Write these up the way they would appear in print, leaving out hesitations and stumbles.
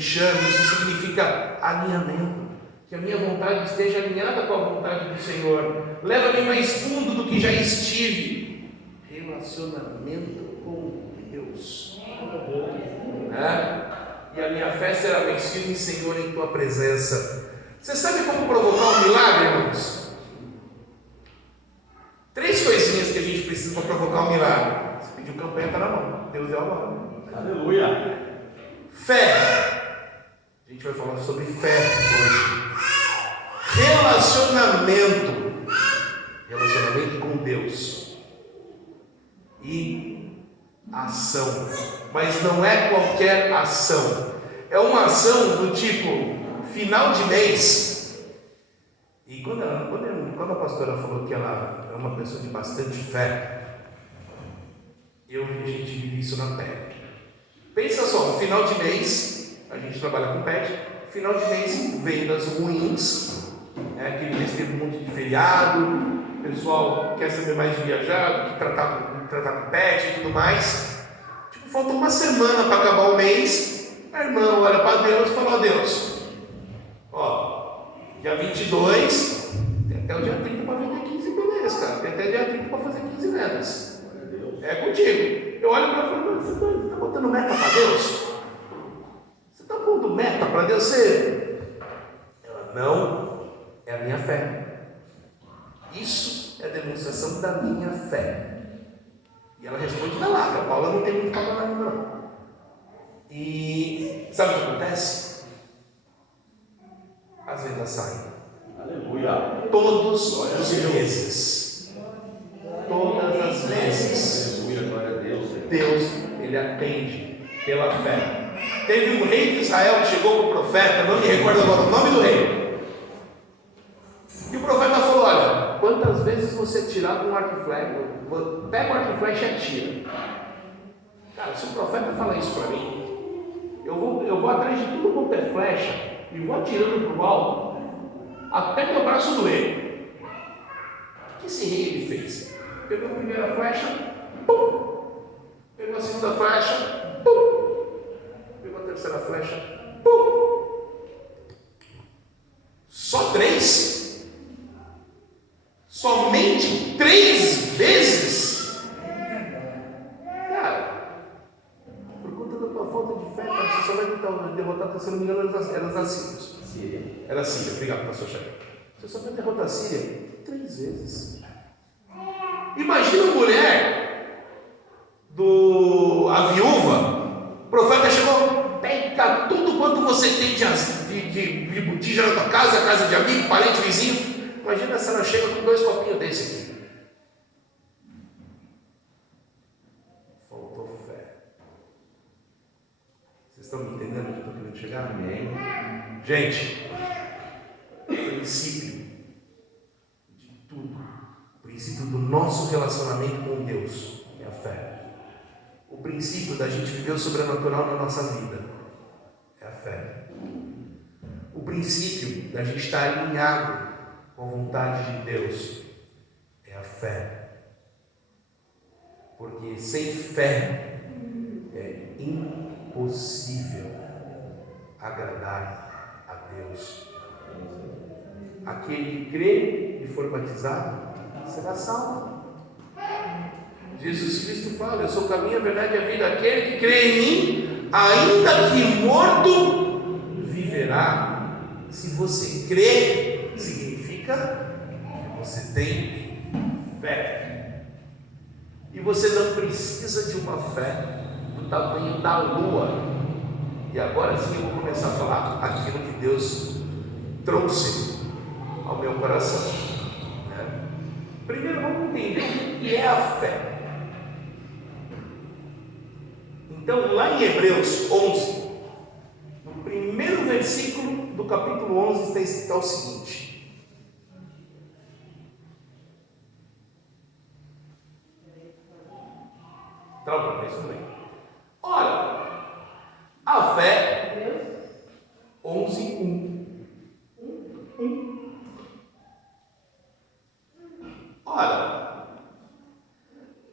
me chame, isso significa alinhamento. Que a minha vontade esteja alinhada com a vontade do Senhor. Leva-me mais fundo do que já estive. Relacionamento com Deus. E a minha fé será mais firme, Senhor, em tua presença. Você sabe como provocar um milagre, irmãos? 3 coisinhas que a gente precisa para provocar um milagre. Você pediu campanha, está na mão. Deus é o nome. Aleluia. Fé. A gente vai falar sobre fé hoje. Relacionamento com Deus e ação, mas não é qualquer ação, é uma ação do tipo final de mês. E quando a pastora falou que ela é uma pessoa de bastante fé, a gente vive isso na pele. Pensa só, no final de mês, a gente trabalha com pet, final de mês, vendas ruins, aquele mês teve um monte de feriado, o pessoal quer saber mais de viajar, do que tratar com pet e tudo mais. Tipo, falta uma semana para acabar o mês, a irmã olha para Deus e fala: ó Deus, dia 22, tem até o dia 30 para vender 15 beleza, cara, tem até o dia 30 para fazer 15 vendas. É contigo. Eu olho para ela e falo: você está botando meta para Deus? Você está pondo meta para Deus ser? Ela: não. É a minha fé. Isso é a demonstração da minha fé. E ela responde na larga. A Paula não tem muito para falar, não. E sabe o que acontece? As vendas saem. Aleluia. Todos os meses. Todas as vezes. Aleluia, glória a Deus. Deus, ele atende pela fé. Teve um rei de Israel que chegou para o profeta, não me recordo agora o nome do rei. E o profeta falou: olha, quantas vezes você tirar com um arco e flecha, pega o arco e flecha e atira. Cara, se o profeta falar isso para mim, eu vou atrás de tudo quanto é flecha e vou atirando para o alto até meu braço doer. O que esse rei ele fez? Pegou a primeira flecha, pum! Pegou a segunda flecha, pum! Pegou a terceira flecha, pum! Só 3? Somente 3 vezes? Cara, por conta da tua falta de fé, cara, você só vai derrotar, se não me engano, eram os assírios. Era Síria, obrigado, pastor Chagas. Você só vai derrotar a Síria 3 vezes. Imagina a mulher a viúva, o profeta chegou: pega tudo quanto você tem de botija na tua casa de amigo, parente, vizinho. Imagina se ela chega com 2 copinhos desse aqui. Faltou fé. Vocês estão me entendendo o que eu estou querendo chegar? Amém? Gente, o princípio de tudo, o princípio do nosso relacionamento com Deus é a fé. O princípio da gente viver o sobrenatural na nossa vida é a fé. O princípio da gente estar alinhado com a vontade de Deus é a fé. Porque sem fé é impossível agradar a Deus. Aquele que crê e for batizado será salvo. Jesus Cristo fala: eu sou o caminho, a verdade e a vida. Aquele que crê em mim, ainda que morto, viverá. Se você crê, significa que você tem fé. E você não precisa de uma fé do tamanho da lua. E agora sim eu vou começar a falar aquilo que Deus trouxe ao meu coração. Primeiro vamos entender o que é a fé. Então, lá em Hebreus 11, no primeiro versículo do capítulo 11, está o seguinte: Travou, mas tudo bem. Ora, a fé, 11, 1. Ora,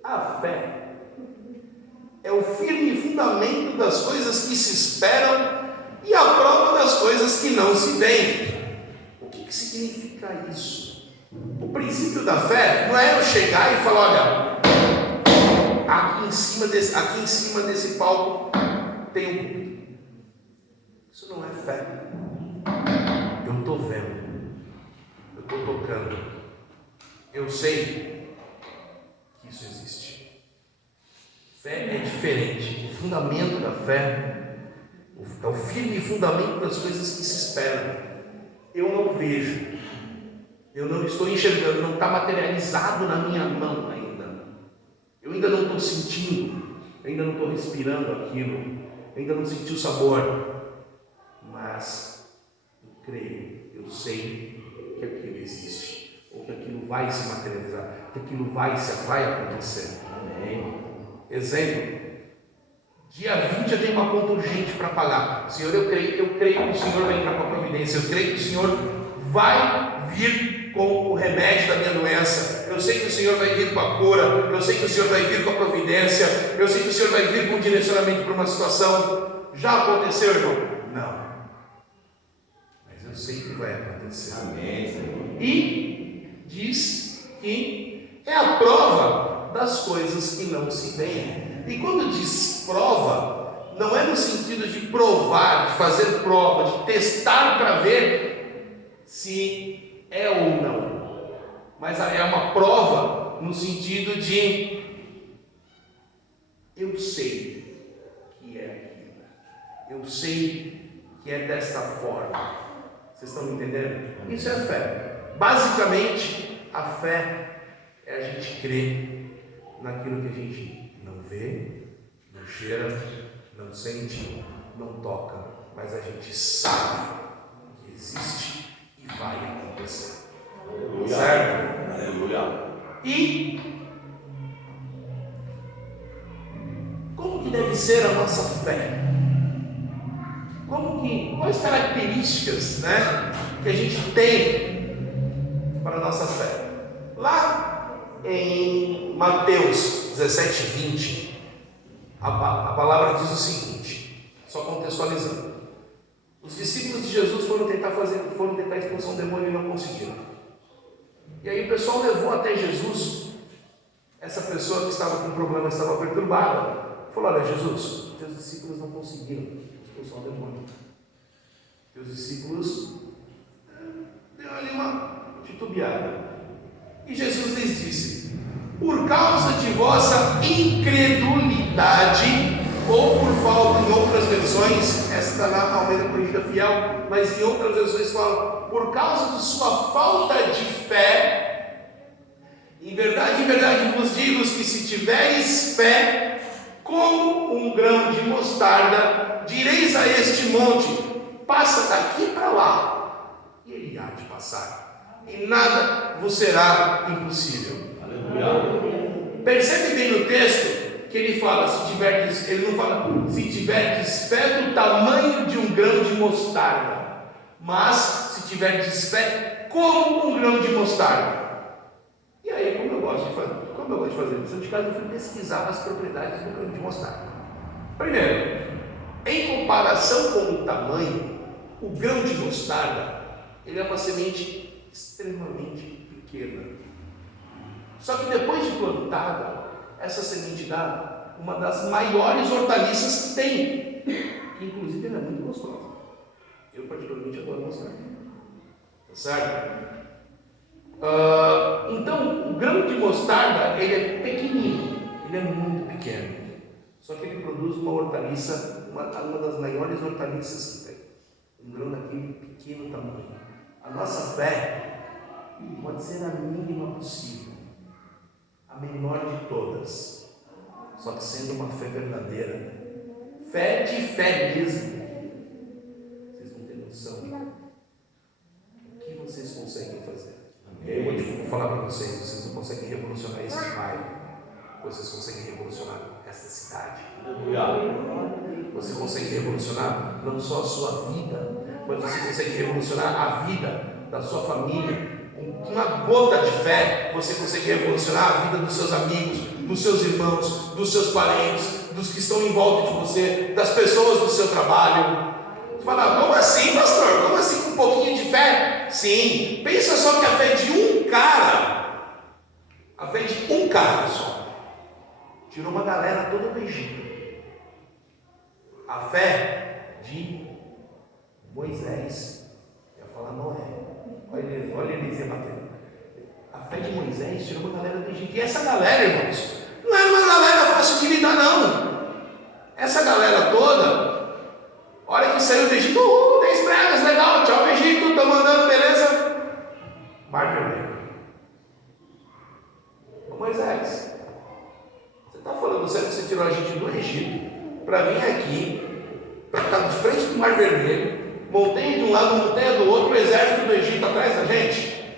a fé é o firme fundamento das coisas que se esperam e a coisas que não se veem. O que significa isso? O princípio da fé não é eu chegar e falar, olha, aqui em cima desse palco tem um púlpito. Isso não é fé. Eu estou vendo, eu estou tocando, eu sei que isso existe. Fé é diferente. O fundamento da fé é o firme fundamento das coisas que se esperam. Eu não vejo, eu não estou enxergando, não está materializado na minha mão ainda. Eu ainda não estou sentindo, eu ainda não estou respirando aquilo, eu ainda não senti o sabor. Mas eu creio, eu sei que aquilo existe, ou que aquilo vai se materializar, que aquilo vai acontecer. Amém. Exemplo, dia 20 eu tenho uma conta urgente para pagar. Senhor, eu creio que o Senhor vai entrar com a providência, eu creio que o Senhor vai vir com o remédio da minha doença, eu sei que o Senhor vai vir com a cura, eu sei que o Senhor vai vir com a providência, eu sei que o Senhor vai vir com o direcionamento para uma situação. Já aconteceu, irmão? Não. Eu sei que vai acontecer. Amém, Senhor. E diz que é a prova das coisas que não se veem. E quando diz prova, não é no sentido de provar, de fazer prova, de testar para ver se é ou não. Mas é uma prova no sentido de eu sei que é aquilo. Eu sei que é desta forma. Vocês estão me entendendo? Isso é fé. Basicamente, a fé é a gente crer naquilo que a gente não vê, não cheira, não sente, não toca, mas a gente sabe que existe e vai acontecer. Aleluia. Certo? Aleluia. E como que deve ser a nossa fé? Quais características, que a gente tem para a nossa fé? Lá em Mateus 17, 20, a palavra diz o seguinte, só contextualizando: os discípulos de Jesus foram tentar expulsar um demônio e não conseguiram. E aí o pessoal levou até Jesus essa pessoa que estava com problema, estava perturbada. Falou: olha, Jesus, teus discípulos não conseguiram expulsar o demônio. Teus discípulos deu ali uma titubeada. E Jesus lhes disse: por causa de vossa incredulidade, ou por falta, em outras versões, essa está na Almeida Corrigida Fiel, mas em outras versões fala, por causa de sua falta de fé, em verdade vos digo que se tiveres fé, como um grão de mostarda, direis a este monte: passa daqui para lá, e ele há de passar, e nada vos será impossível. Aleluia. Percebe bem no texto que ele fala, ele não fala se tiverdes fé do tamanho de um grão de mostarda, mas se tiverdes fé como um grão de mostarda. E aí, como eu gosto de fazer lição de casa, eu fui pesquisar as propriedades do grão de mostarda. Primeiro, em comparação com o tamanho, o grão de mostarda, ele é uma semente extremamente pequena. Só que depois de plantada, essa semente dá uma das maiores hortaliças que tem, que inclusive ela é muito gostosa. Eu particularmente adoro mostarda. Tá certo? Então, o grão de mostarda, ele é pequenininho, ele é muito pequeno. Só que ele produz uma hortaliça, uma das maiores hortaliças que tem. Um grão daquele pequeno tamanho. A nossa fé pode ser a mínima possível, a menor de todas, só que sendo uma fé verdadeira, fé de fé mesmo. Vocês não têm noção do que vocês conseguem fazer. Eu vou falar para vocês não conseguem revolucionar esse bairro, vocês conseguem revolucionar esta cidade. Você consegue revolucionar não só a sua vida, mas você consegue revolucionar a vida da sua família. Com uma gota de fé, você consegue revolucionar a vida dos seus amigos, dos seus irmãos, dos seus parentes, dos que estão em volta de você, das pessoas do seu trabalho. Você fala: como assim, pastor? Como Sim, pensa só que a fé de um cara, a fé de um cara só, tirou uma galera toda do Egito. A fé de Moisés, ia falar Noé, olha Elise batendo. A fé de Moisés tirou uma galera do Egito. E essa galera, irmãos, não era uma galera fácil de lidar, não. Essa galera toda, hora que saiu do Egito, 10 pragas, legal, tchau Egito, tô mandando, beleza? Mar Vermelho. Ô Moisés, você está falando sério que você tirou a gente do Egito para vir aqui, para estar de frente do Mar Vermelho, montanha de um lado, montanha do outro, o exército do Egito atrás da gente?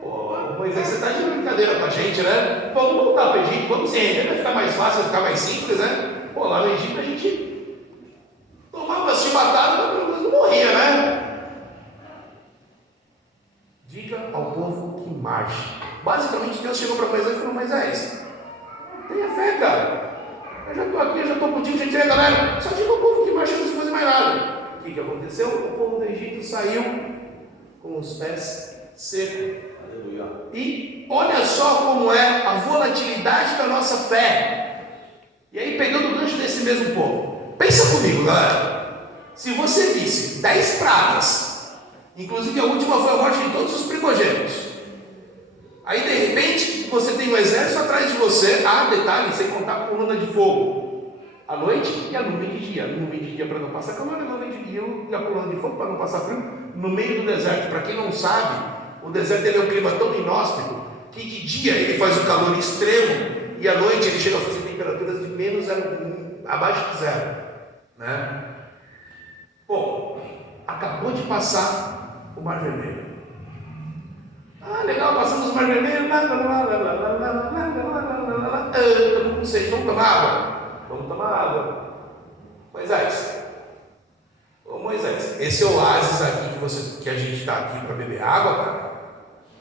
Pô, Moisés, você está de brincadeira com a gente, né? Vamos voltar para o Egito, vamos se render, vai ficar mais fácil, vai ficar mais simples, né? Pô, lá no Egito a gente tomava uma chibatada, mas pelo menos não morria, né? Diga ao povo que marche. Basicamente, Deus chegou para Moisés e falou: Moisés, tenha fé, cara. Eu já estou aqui, eu já estou contigo, já tirei a galera. Só diga ao povo que marcha, não precisa fazer mais nada. O que aconteceu? O povo do Egito saiu com os pés secos. Aleluia. E olha só como é a volatilidade da nossa fé. E aí, pegando o gancho desse mesmo povo, pensa comigo, galera. Se você visse 10 pragas, inclusive a última foi a morte de todos os primogênitos. Aí de repente você tem um exército atrás de você. Ah, detalhe, sem contar a coluna de fogo à noite e a nuvem de dia. A nuvem de dia para não passar calor, a nuvem de dia e a coluna de fogo para não passar frio. No meio do deserto, para quem não sabe, o deserto ele é um clima tão inóspito que de dia ele faz um calor extremo e à noite ele chega a fazer temperaturas de menos abaixo de zero, né? Bom, acabou de passar o Mar Vermelho. Ah, legal, passamos o Mar Vermelho. Estamos com sede, vamos tomar água? Vamos tomar água. Moisés, ô Moisés, esse oásis aqui que a gente está aqui para beber água, cara,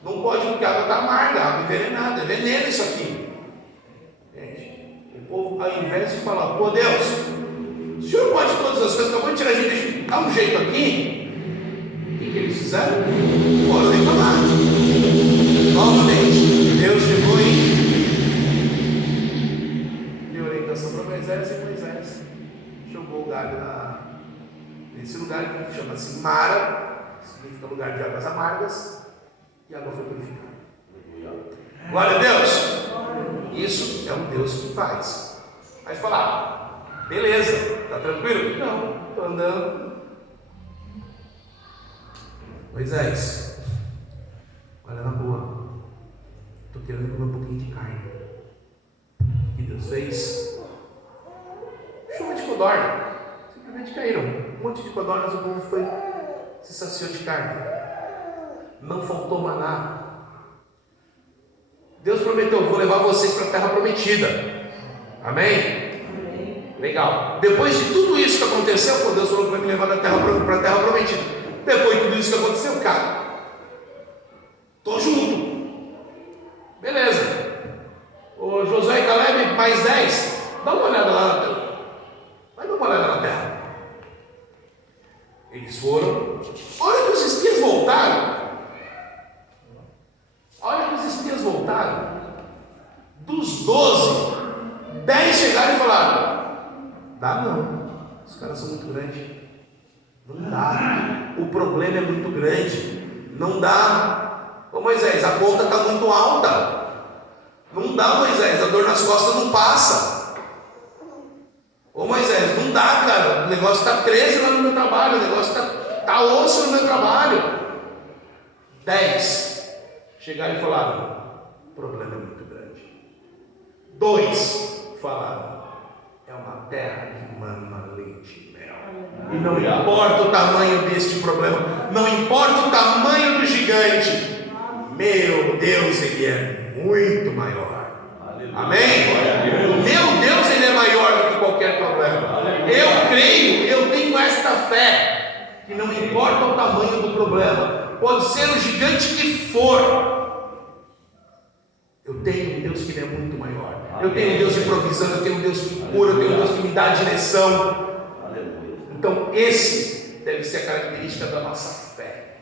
não pode, porque a água está amarga, água envenenada, é veneno isso aqui. Gente, o povo, ao invés de falar: pô Deus, o Senhor pode todas as coisas, acabou de tirar a gente, dá um jeito aqui. O que eles fizeram? Foram reclamar. Novamente, Deus chegou e deu orientação para Moisés, e Moisés jogou o galho nesse lugar que chama-se Mara, que significa lugar de águas amargas, e a água foi purificada. Glória a Deus! Isso é um Deus que faz. Aí falar: beleza, está tranquilo? Não, estou andando. Moisés, olha na boa, estou querendo comer um pouquinho de carne. O que Deus fez? Chuva de codorna, simplesmente caíram. Um monte de codornas, o povo se saciou de carne. Não faltou maná. Deus prometeu: vou levar vocês para a terra prometida. Amém? Legal. Depois de tudo isso que aconteceu, Deus falou que vai me levar para a terra prometida. Depois de tudo isso que aconteceu, cara, tô junto. Beleza. O Josué e Caleb, mais 10. Dá uma olhada lá na terra. Vai dar uma olhada na terra. Eles foram. Olha que os espias voltaram. Dos 12, 10 chegaram e falaram: dá não. Os caras são muito grandes. Não dá. O problema é muito grande. Não dá. Ô Moisés, a conta está muito alta. Não dá, Moisés, a dor nas costas não passa. Ô Moisés, não dá, cara. O negócio está 13 lá no meu trabalho. O negócio está osso no meu trabalho. 10 chegaram e falaram: o problema é muito grande. 2 falaram: é uma terra que mama leite e mel. E não importa o tamanho deste problema, não importa o tamanho do gigante, meu Deus, Ele é muito maior. Amém? O meu Deus, Ele é maior do que qualquer problema. Eu creio, eu tenho esta fé, que não importa o tamanho do problema, pode ser o gigante que for, eu tenho um Deus que Ele é muito maior. Eu tenho um Deus de provisão, eu tenho um Deus que cura, eu tenho um Deus que me dá direção. Então esse deve ser a característica da nossa fé.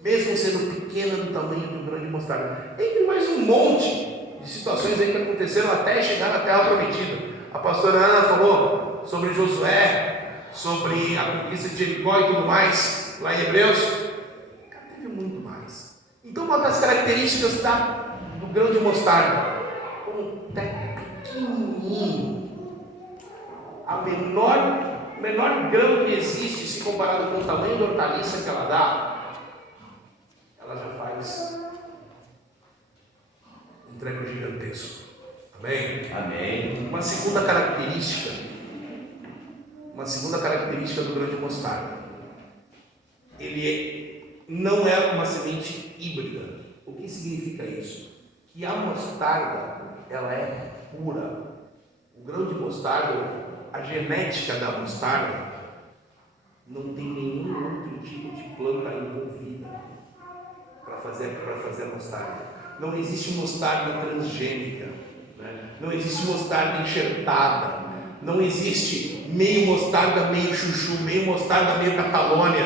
mesmo sendo pequena do tamanho do grão de mostarda. Entre mais um monte de situações aí que aconteceram até chegar na Terra Prometida. A pastora Ana falou sobre Josué, sobre a conquista de Jericó e tudo mais, lá em Hebreus. Teve muito mais. Então, uma das características do grão de mostarda, como é pequenininho, a menor grão que existe, se comparado com o tamanho da hortaliça que ela dá, ela já faz um treco gigantesco. Amém? Amém. Uma segunda característica do grão de mostarda, ele não é uma semente híbrida. O que significa isso? Que a mostarda, ela é pura. O grão de mostarda, a genética da mostarda, não tem nenhum outro tipo de planta envolvida para fazer a mostarda. Não existe mostarda transgênica, né? Não existe mostarda enxertada, não existe meio mostarda, meio chuchu, meio mostarda, meio Catalônia.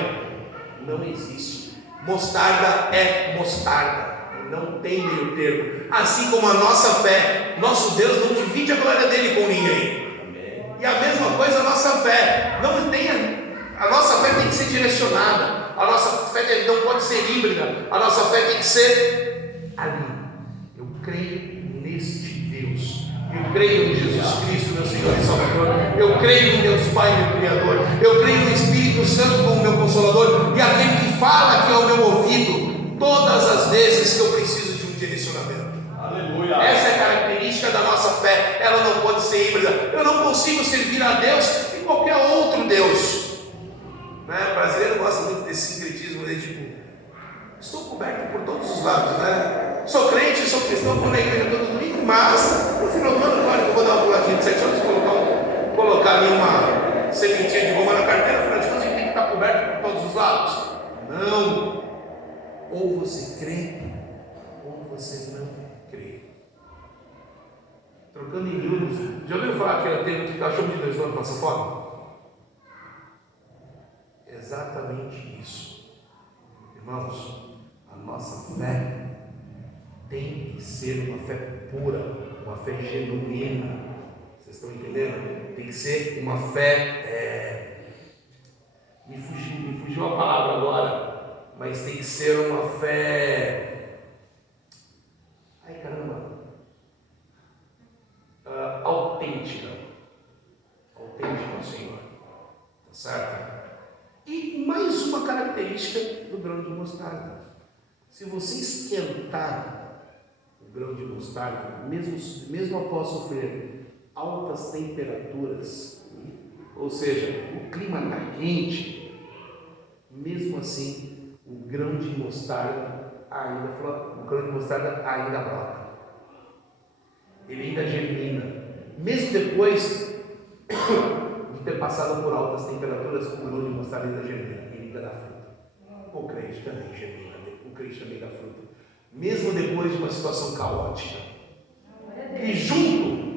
Não existe. Mostarda é mostarda. Não tem meio termo. Assim como a nossa fé, nosso Deus não divide a glória dele com ninguém. Amém. E a mesma coisa a nossa fé. A nossa fé tem que ser direcionada. A nossa fé não pode ser híbrida. A nossa fé tem que ser ali. Eu creio neste Deus. Eu creio em Jesus Cristo, meu Senhor e Salvador. Eu creio em Deus Pai, meu Criador. Eu creio no Espírito Santo como meu Consolador. E aquele que fala aqui ao meu ouvido todas as vezes que eu preciso de um direcionamento. Aleluia. Essa é a característica da nossa fé. Ela não pode ser híbrida. Eu não consigo servir a Deus e qualquer outro Deus. Né? O brasileiro gosta muito desse sincretismo, né? Tipo, estou coberto por todos os lados, né? Sou crente, sou cristão, vou na igreja todo domingo, mas no final do ano, claro que eu vou dar uma puladinha de 7 anos, colocar ali uma sementinha de goma na carteira, afinal de contas a gente tem que estar coberto por todos os lados. Não. Ou você crê, ou você não crê. Trocando em miúdos, já ouviu falar que ela tem que cachorro de 2 anos passa fome? Exatamente isso. Irmãos, a nossa fé tem que ser uma fé pura, uma fé genuína. Vocês estão entendendo? Tem que ser uma fé. Me fugiu a palavra agora, mas tem que ser uma fé. Ai caramba! Autêntica. Autêntica ao Senhor. Tá certo? E mais uma característica do grão de mostarda. Se você esquentar o grão de mostarda, mesmo após sofrer altas temperaturas, ou seja, o clima está quente, mesmo assim o grão de mostarda ainda brota. Ele ainda germina. Mesmo depois de ter passado por altas temperaturas, o grão de mostarda ainda germina, ele ainda dá fruta. O crente também germina, o crente também dá fruta. Mesmo depois de uma situação caótica. E junto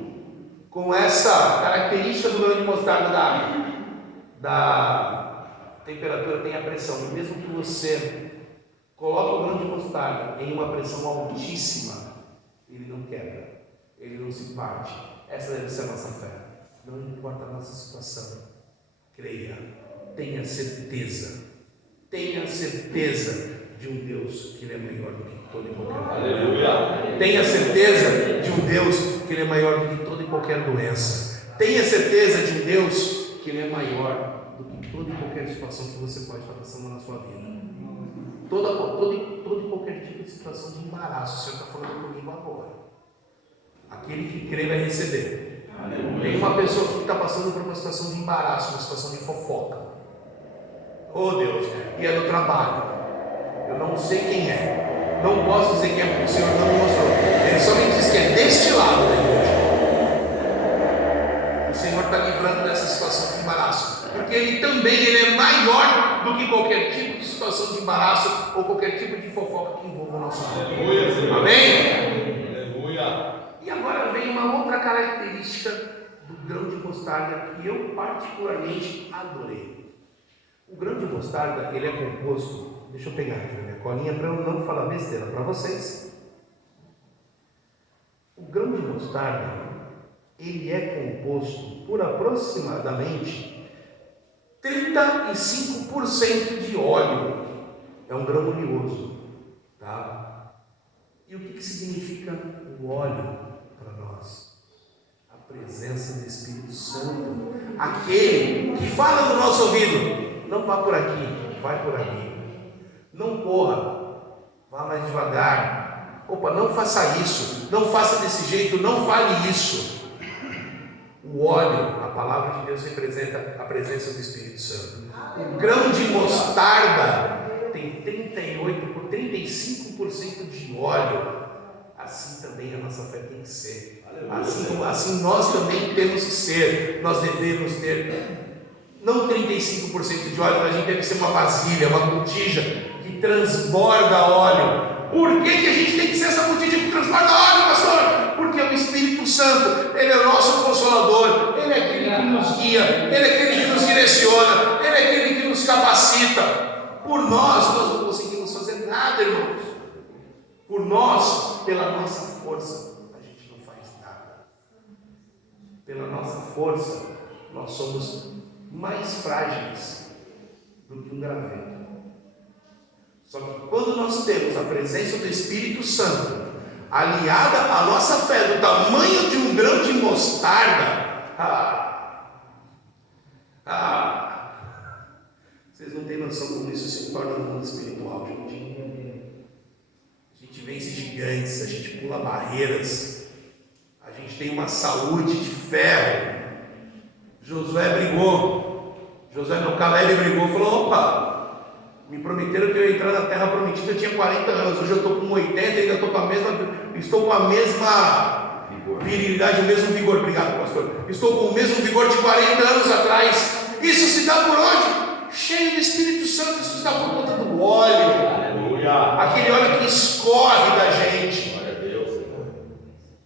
com essa característica do grão de mostarda da temperatura, tem a pressão. E mesmo que você coloque o grão de mostarda em uma pressão altíssima, ele não quebra, ele não se parte. Essa deve ser a nossa fé. Não importa a nossa situação, creia, tenha certeza de um Deus que Ele é maior do que toda e qualquer doença. Aleluia. Tenha certeza de um Deus que Ele é maior do que toda e qualquer doença. Tenha certeza de um Deus que Ele é maior do que toda e qualquer situação que você pode estar passando na sua vida. Todo e qualquer tipo de situação de embaraço. O Senhor está falando comigo agora. Aquele que crê vai receber. Aleluia. Tem uma pessoa que está passando por uma situação de embaraço, uma situação de fofoca. Oh Deus, e é no trabalho. Eu não sei quem é. Não posso dizer quem é, porque o Senhor não me mostrou. Ele só me disse que é deste lado da igreja. O Senhor está livrando dessa situação de embaraço. Porque Ele é maior do que qualquer tipo de situação de embaraço ou qualquer tipo de fofoca que envolva o nosso vida. Amém? Aleluia. E agora vem uma outra característica do grão de mostarda que eu particularmente adorei. O grão de mostarda, ele é composto, deixa eu pegar aqui na minha colinha para eu não falar besteira para vocês. O grão de mostarda, ele é composto por aproximadamente 35% de óleo. É um grão oleoso, tá? E o que significa o óleo para nós? A presença do Espírito Santo, aquele que fala no nosso ouvido: não vá por aqui, vai por ali, não corra, vá mais devagar, opa, não faça isso, não faça desse jeito, não fale isso. O óleo, a palavra de Deus, representa a presença do Espírito Santo. O grão de mostarda tem 35% de óleo. Assim também a nossa fé tem que ser. Assim nós também temos que ser. Nós devemos ter não 35% de óleo, mas a gente deve ser uma vasilha, uma botija que transborda óleo. Por que a gente tem que ser essa botija que transborda óleo, pastor? Porque o Espírito Santo, ele é o nosso consolador, ele é aquele que nos guia, ele é aquele que nos direciona, ele é aquele que nos capacita. Por nós não conseguimos fazer nada, irmãos. Por nós, pela nossa força, a gente não faz nada. Pela nossa força, nós somos mais frágeis do que um graveto. Só que quando nós temos a presença do Espírito Santo, aliada à nossa fé do tamanho de um grão de mostarda, vocês não têm noção como isso se torna no mundo espiritual, gente. A gente vence gigantes, a gente pula barreiras, a gente tem uma saúde de ferro. Caleb brigou, falou: opa, me prometeram que eu ia entrar na terra prometida, eu tinha 40 anos, hoje eu estou com 80, ainda estou com a mesma virilidade, o mesmo vigor. Obrigado, pastor. Estou com o mesmo vigor de 40 anos atrás. Isso se dá por onde? Cheio do Espírito Santo. Isso se dá por conta do óleo. Aleluia. Aquele óleo que escorre da gente. Glória a Deus.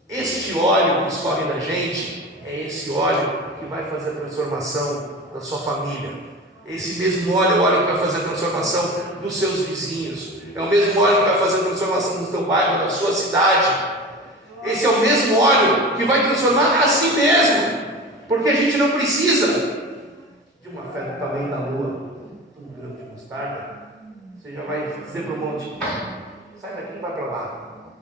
Este óleo que escorre da gente é esse óleo que vai fazer a transformação da sua família. Esse mesmo óleo é o óleo que vai fazer a transformação dos seus vizinhos. É o mesmo óleo que vai fazer a transformação do teu bairro, da sua cidade. Esse é o mesmo óleo que vai transformar a si mesmo. Porque a gente não precisa de uma fé do tamanho da lua, um grão de mostarda. Você já vai dizer para o monte: sai daqui e vai para lá.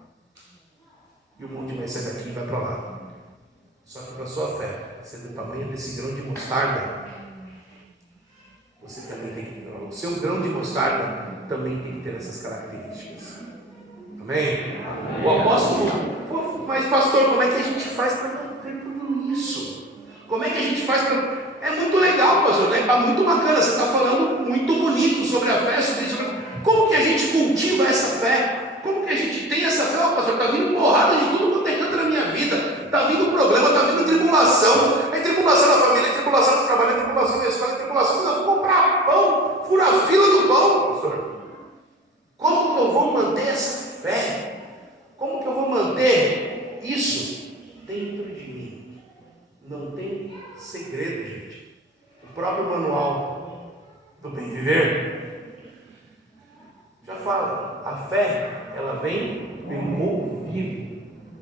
E o monte vai sair daqui e vai para lá. Só que para a sua fé ser do tamanho desse grão de mostarda, você também tem que, o seu grão de mostarda também tem que ter essas características. Amém? Amém. O apóstolo: mas pastor, como é que a gente faz para ter tudo isso? Como é que a gente faz para... É muito legal, pastor, né? É muito bacana, você está falando muito bonito sobre a fé, sobre... Como que a gente cultiva essa fé? Como que a gente tem essa fé? Pastor, está vindo porrada de tudo quanto é canto na minha vida, está vindo problema, está vindo tribulação, é tribulação na família, é tribulação no trabalho, é tribulação na escola, é tribulação, eu vou comprar pão, furar a fila do pão, pastor. Como que eu vou manter essa fé? Como que eu vou manter isso dentro de mim? Não tem segredo, gente. O próprio manual do bem viver já fala: a fé, ela vem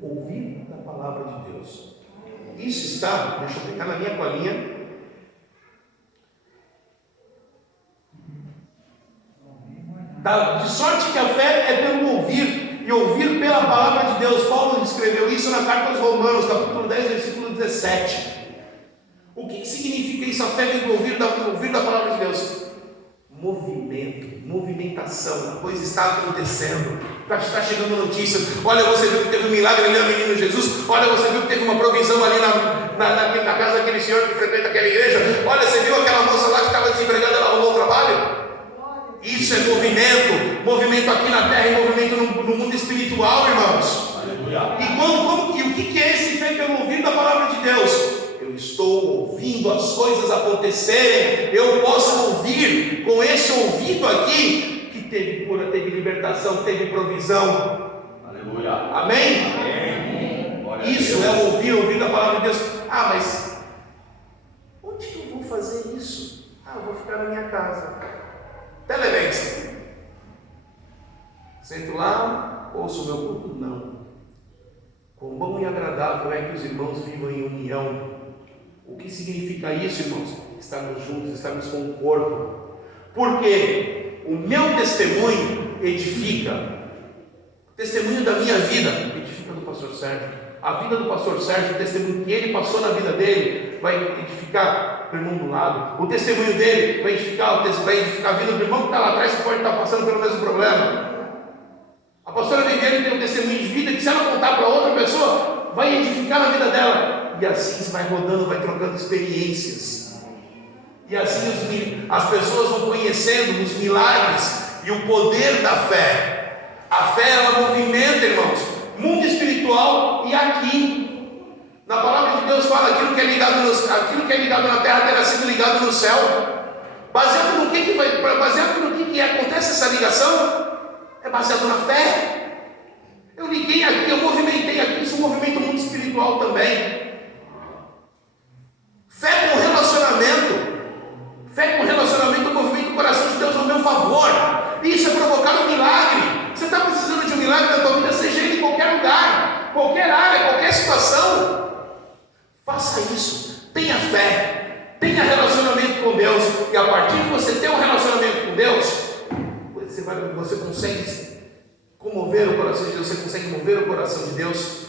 ouvir da palavra de Deus. Isso está, deixa eu pegar na minha colinha. De sorte que a fé é pelo ouvir, e ouvir pela palavra de Deus. Paulo escreveu isso na carta aos Romanos, capítulo 10, versículo 17. O que significa isso? A fé vem do ouvir da palavra de Deus. Movimentação, a coisa está acontecendo, está chegando notícia. Olha, você viu que teve um milagre ali na menina Jesus. Olha, você viu que teve uma provisão ali na casa daquele senhor que frequenta aquela igreja. Olha, você viu aquela moça lá que estava desempregada, ela arrumou um trabalho. Isso é movimento aqui na terra e movimento no mundo espiritual, irmãos. Aleluia. E o que é esse fé pelo ouvir da palavra de Deus? Eu estou ouvindo as coisas acontecerem. Eu posso ouvir com esse ouvido aqui que teve cura, teve libertação, teve provisão. Aleluia. Amém? Amém. Isso é ouvir da palavra de Deus. Mas onde que eu vou fazer isso? Eu vou ficar na minha casa. Televenção. Sento lá, ouço o meu culto? Não. Quão bom e agradável é que os irmãos vivam em união. O que significa isso, irmãos? Estarmos juntos, estarmos com o corpo. Porque o meu testemunho edifica. O testemunho da minha vida edifica do pastor Sérgio. A vida do pastor Sérgio, o testemunho que ele passou na vida dele, vai edificar o irmão do lado. O testemunho dele vai edificar a vida do irmão que está lá atrás, que pode estar passando pelo mesmo problema. A pastora Viviane tem um testemunho de vida que, se ela contar para outra pessoa, vai edificar na vida dela. E assim você vai rodando, vai trocando experiências. E assim as pessoas vão conhecendo os milagres e o poder da fé. A fé, ela movimenta, irmãos, mundo espiritual e aqui. Na palavra de Deus fala aquilo que é ligado na terra terá sido ligado no céu. Baseado no que acontece essa ligação? É baseado na fé. Eu liguei aqui, eu movimentei aqui, isso é um movimento muito espiritual também. Fé com relacionamento. Fé com relacionamento, o movimento do coração de Deus ao meu favor. Isso é provocar um milagre. Você está precisando de um milagre na tua vida, seja ele em qualquer lugar, qualquer área, qualquer situação. Faça isso. Tenha fé. Tenha relacionamento com Deus. E a partir de você ter um relacionamento com Deus, você consegue comover o coração de Deus, você consegue mover o coração de Deus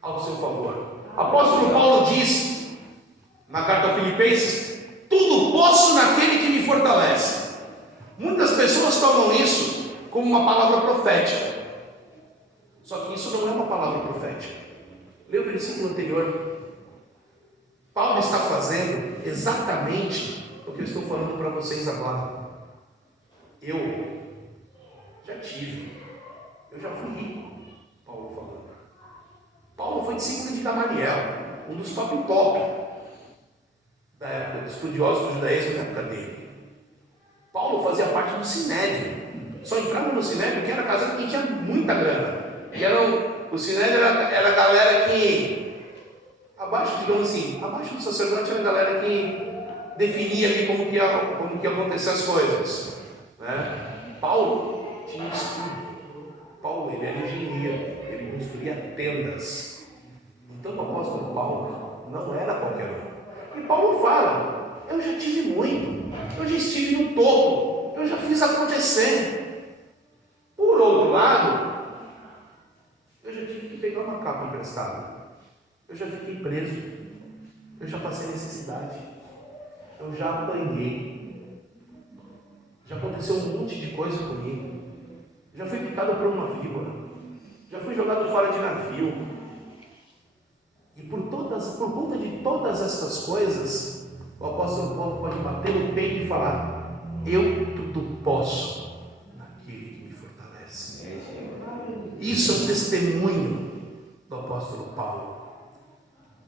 ao seu favor. Apóstolo Paulo diz na carta a Filipenses: tudo posso naquele que me fortalece. Muitas pessoas tomam isso como uma palavra profética, só que isso não é uma palavra profética. Lê o versículo anterior. Paulo está fazendo exatamente o que eu estou falando para vocês agora. Eu já tive, eu já fui rico, Paulo falando. Paulo foi discípulo de Gamaliel, um dos top da época, estudiosos do judaísmo da época dele. Paulo fazia parte do Sinédrio. Só entrava no Sinédrio quem era casado, quem tinha muita grana. O Sinédrio era a galera que, abaixo do sacerdote, era a galera que definia ali como que ia acontecer as coisas. Né? Paulo tinha estudo. Paulo, ele era engenheiro, ele construía tendas. Então o apóstolo Paulo não era qualquer um. E Paulo fala: eu já tive muito, eu já estive no topo, eu já fiz acontecer. Por outro lado, eu já tive que pegar uma capa emprestada, eu já fiquei preso, eu já passei necessidade, eu já apanhei, já aconteceu um monte de coisa comigo, já fui picado por uma víbora, já fui jogado fora de navio. E por conta de todas essas coisas, o apóstolo Paulo pode bater no peito e falar: eu tudo posso naquele que me fortalece. Isso é um testemunho do apóstolo Paulo.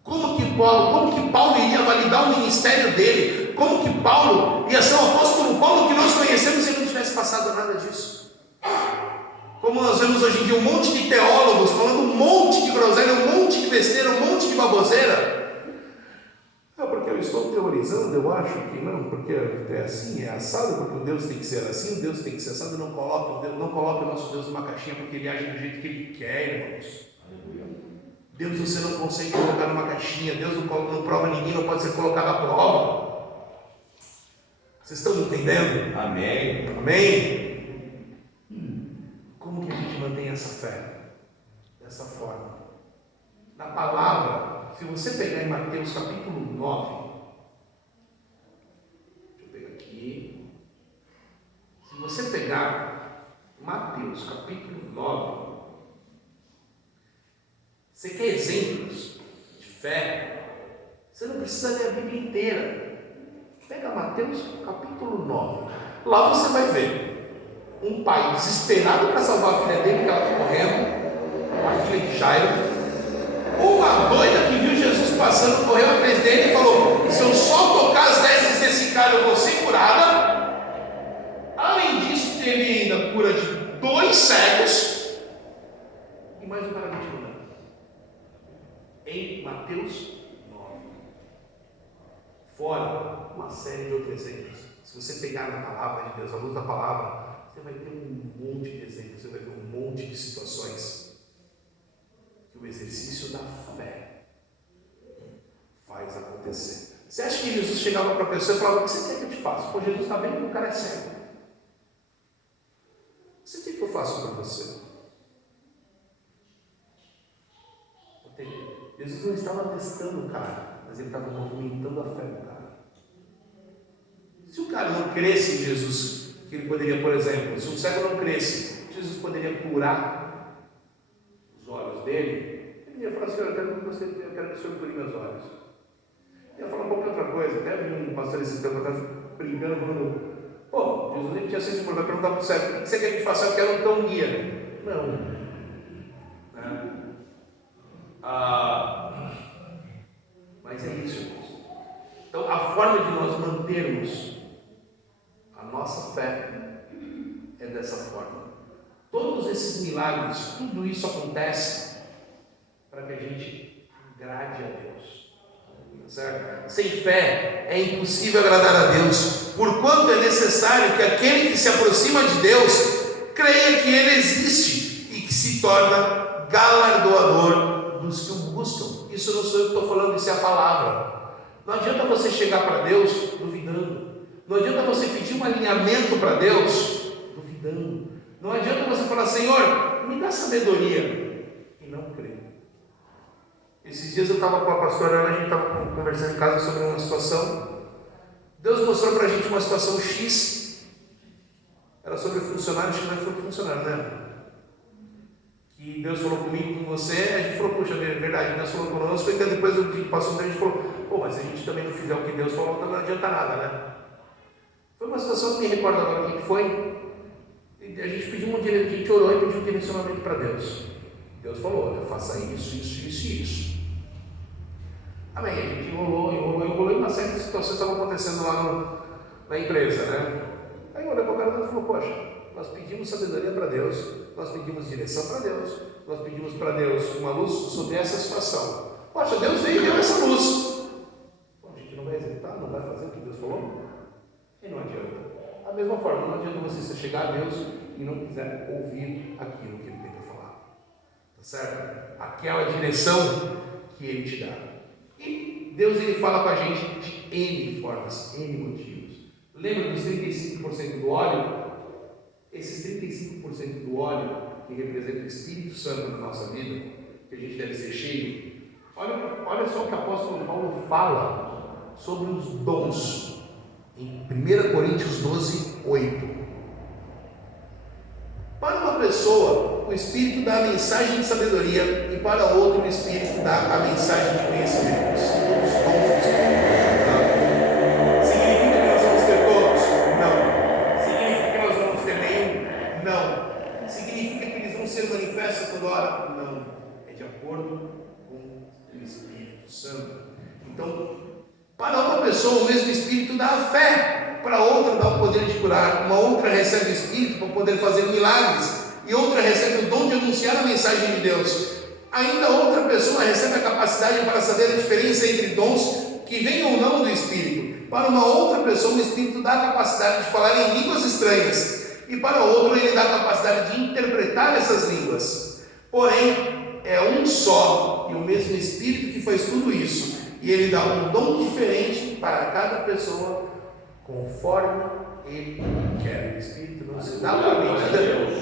Como que Paulo iria validar o ministério dele? Como que Paulo ia ser o apóstolo Paulo que nós conhecemos se ele não tivesse passado nada disso? Como nós vemos hoje em dia um monte de teólogos falando um monte de groselha, um monte de besteira, um monte de baboseira. Porque eu estou teorizando, eu acho que não, porque é assim, é assado, porque o Deus tem que ser assim, o Deus tem que ser assado. Não coloque o nosso Deus numa caixinha, porque ele age do jeito que ele quer, irmãos. Deus você não consegue colocar numa caixinha, Deus não prova ninguém, não pode ser colocado à prova. Vocês estão entendendo? Amém. Amém? Como que a gente mantém essa fé? Dessa forma. Na palavra, se você pegar em Mateus capítulo 9, deixa eu pegar aqui. Se você pegar Mateus capítulo 9, você quer exemplos de fé? Você não precisa ler a Bíblia inteira. Pega Mateus capítulo 9. Lá você vai ver um pai desesperado para salvar a filha dele, que ela está morrendo, a filha de Jairo. Uma doida que viu Jesus passando, correu atrás dele e falou: se eu só tocar as vestes desse cara, eu vou ser curada. Além disso, teve ainda a cura de 2 cegos e mais um cara de cura. Em Mateus 9. Fora uma série de outros exemplos. Se você pegar na palavra de Deus, a luz da palavra, você vai ter um monte de exemplos, você vai ver um monte de situações que o exercício da fé faz acontecer. Você acha que Jesus chegava para a pessoa e falava: o que você quer que eu te faça? Pô, Jesus está vendo que o cara é cego. O que você quer que eu faça para você? Jesus não estava testando o cara, mas ele estava movimentando a fé do cara. Se o cara não cresce em Jesus, que ele poderia, por exemplo, se um cego não cresce, Jesus poderia curar os olhos dele, ele ia falar assim: eu quero que o Senhor cure meus olhos. Ele ia falar qualquer outra coisa. Até vi um pastor esse tempo atrás brincando, falando: pô, Jesus nem tinha senso, vai perguntar para o cego: o que você quer que eu faça? Eu quero um cão guia. Não. Né? Mas é isso, irmãos. Então, a forma de nós mantermos a nossa fé é dessa forma. Todos esses milagres, tudo isso acontece para que a gente agrade a Deus. Certo? Sem fé é impossível agradar a Deus, porquanto é necessário que aquele que se aproxima de Deus creia que Ele existe e que se torna galardoador dos que o buscam. Isso não sou eu que estou falando, isso é a palavra. Não adianta você chegar para Deus duvidando. Não adianta você pedir um alinhamento para Deus duvidando. Não adianta você falar: Senhor, me dá sabedoria, e não crer. Esses dias eu estava com a pastora Ana, a gente estava conversando em casa sobre uma situação. Deus mostrou para a gente uma situação X. Era sobre funcionários que não foi funcionário, né? Que Deus falou comigo, com você, a gente falou: puxa, é verdade, Deus falou conosco. E depois o dia passou, a gente falou: pô, mas se a gente também não fizer o que Deus falou, então não adianta nada, né? Foi uma situação que me recordo agora o que foi. A gente pediu a gente orou e pediu um direcionamento para Deus. Deus falou: olha, faça isso, isso, isso e isso. Amém. A gente enrolou e uma série de situações estavam acontecendo lá na empresa, né? Aí eu olhei para o cara e falou: poxa, nós pedimos sabedoria para Deus, nós pedimos direção para Deus, nós pedimos para Deus uma luz sobre essa situação. Poxa, Deus veio e deu essa luz. Bom, a gente não vai executar, não vai fazer o que Deus falou? E não adianta. Da mesma forma, não adianta você chegar a Deus e não quiser ouvir aquilo que Ele tem para falar. Tá certo? Aquela direção que Ele te dá. E Deus, Ele fala com a gente de N formas, N motivos. Lembra dos 35% do óleo? Esses 35% do óleo que representa o Espírito Santo na nossa vida, que a gente deve ser cheio. Olha só o que o apóstolo Paulo fala sobre os dons em 1 Coríntios 12, 8. Para uma pessoa, o Espírito dá a mensagem de sabedoria, e para outra, o Espírito dá a mensagem de conhecimento. Os dons do Espírito. Significa que nós vamos ter todos? Não. Significa que nós vamos ter nenhum? Não. Significa que eles vão ser manifestos toda hora? Não. É de acordo com o Espírito Santo. Então, para uma pessoa, o mesmo Espírito dá a fé. Para outra dá o poder de curar, uma outra recebe o Espírito para poder fazer milagres, e outra recebe o dom de anunciar a mensagem de Deus. Ainda outra pessoa recebe a capacidade para saber a diferença entre dons que vêm ou não do Espírito. Para uma outra pessoa, o Espírito dá a capacidade de falar em línguas estranhas, e para outro ele dá a capacidade de interpretar essas línguas. Porém, é um só e o mesmo Espírito que faz tudo isso, e ele dá um dom diferente para cada pessoa, conforme Ele quer. O Espírito não se dá para mim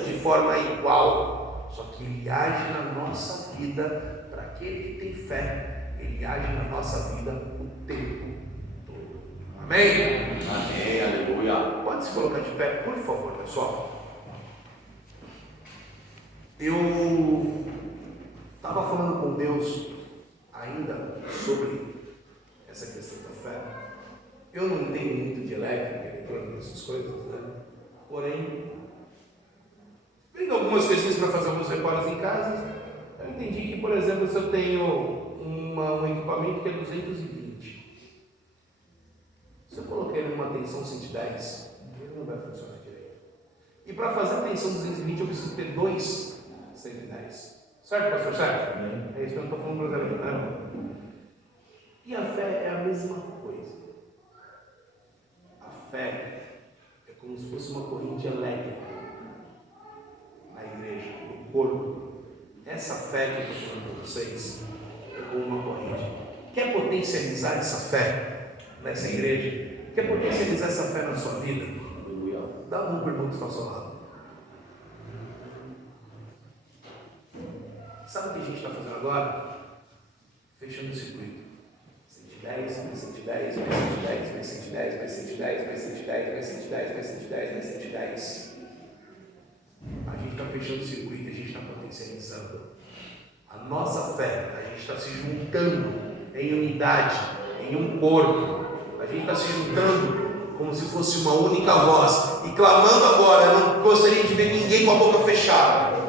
de forma igual, só que Ele age na nossa vida. Para aquele que tem fé, Ele age na nossa vida o tempo todo. Amém? Amém, aleluia. Pode se colocar de pé, por favor, pessoal. Eu estava falando com Deus ainda sobre essa questão da fé. Eu não tenho muito de elétrica, eletrônica, essas coisas, né? Porém, vendo algumas coisinhas para fazer alguns reparos em casa, eu entendi que, por exemplo, se eu tenho um equipamento que é 220, se eu colocar ele numa tensão 110, ele não vai funcionar direito. E para fazer a tensão 220, eu preciso ter dois 110. Certo, pastor? Certo? É isso que eu não estou falando para você, né? E a fé é a mesma coisa. A fé é como se fosse uma corrente elétrica corpo. Essa fé que eu estou falando para vocês é como uma corrente. Quer potencializar essa fé nessa igreja? Quer potencializar essa fé na sua vida? Aleluia. Dá uma pergunta que está ao seu lado. Sabe o que a gente está fazendo agora? Fechando o circuito. 110, mais 110, mais 110, mais 110, mais 110, mais 110, mais 110, mais 110, mais 110. A gente está fechando o circuito, a gente está potencializando. A nossa fé, a gente está se juntando em unidade, em um corpo. A gente está se juntando como se fosse uma única voz. E clamando agora, eu não gostaria de ver ninguém com a boca fechada.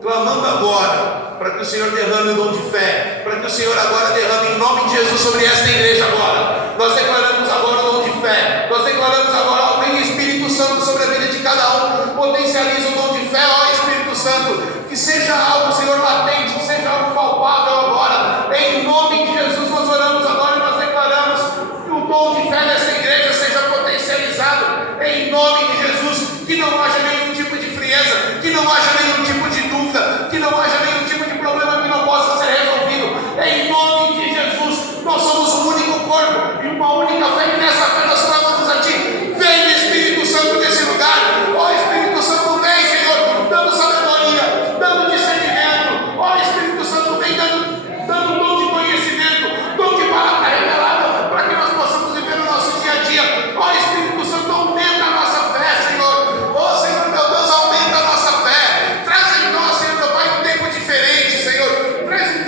Clamando agora, para que o Senhor derrame o dom de fé, para que o Senhor agora derrame em nome de Jesus sobre esta igreja agora. Nós declaramos agora o dom de fé, nós declaramos agora, ó, vem Espírito Santo sobre a vida de cada um, potencializa o dom de fé, ó Espírito Santo, que seja algo, Senhor, latente, que seja algo palpável agora, em nome de Jesus nós oramos agora e nós declaramos que o dom de fé nessa igreja seja potencializado, em nome de Jesus, que não haja nenhum tipo de frieza, que não haja nenhum tipo de dúvida, que não haja nenhum tipo de problema que não possa ser resolvido, em nome de Jesus. Nós somos um único corpo e uma única fé, e nessa fé nós clamamos a Ti. Vem Espírito Santo nesse lugar, ó Espírito Santo, vem Senhor, dando sabedoria, dando discernimento, ó Espírito Santo, vem dando dom de conhecimento, dom de palavra revelada, para que nós possamos viver o nosso dia a dia. Ó Espírito Santo, aumenta a nossa fé, Senhor. Ó Senhor, meu Deus, aumenta a nossa fé. Traz em nós, Senhor, meu Pai, um tempo diferente, Senhor. Traz um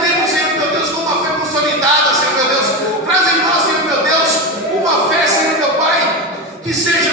tempo, Senhor, meu Deus, com uma fé consolidada, Senhor, meu Deus. Traz em nós, Senhor, meu Deus, uma fé, Senhor, meu Pai, que seja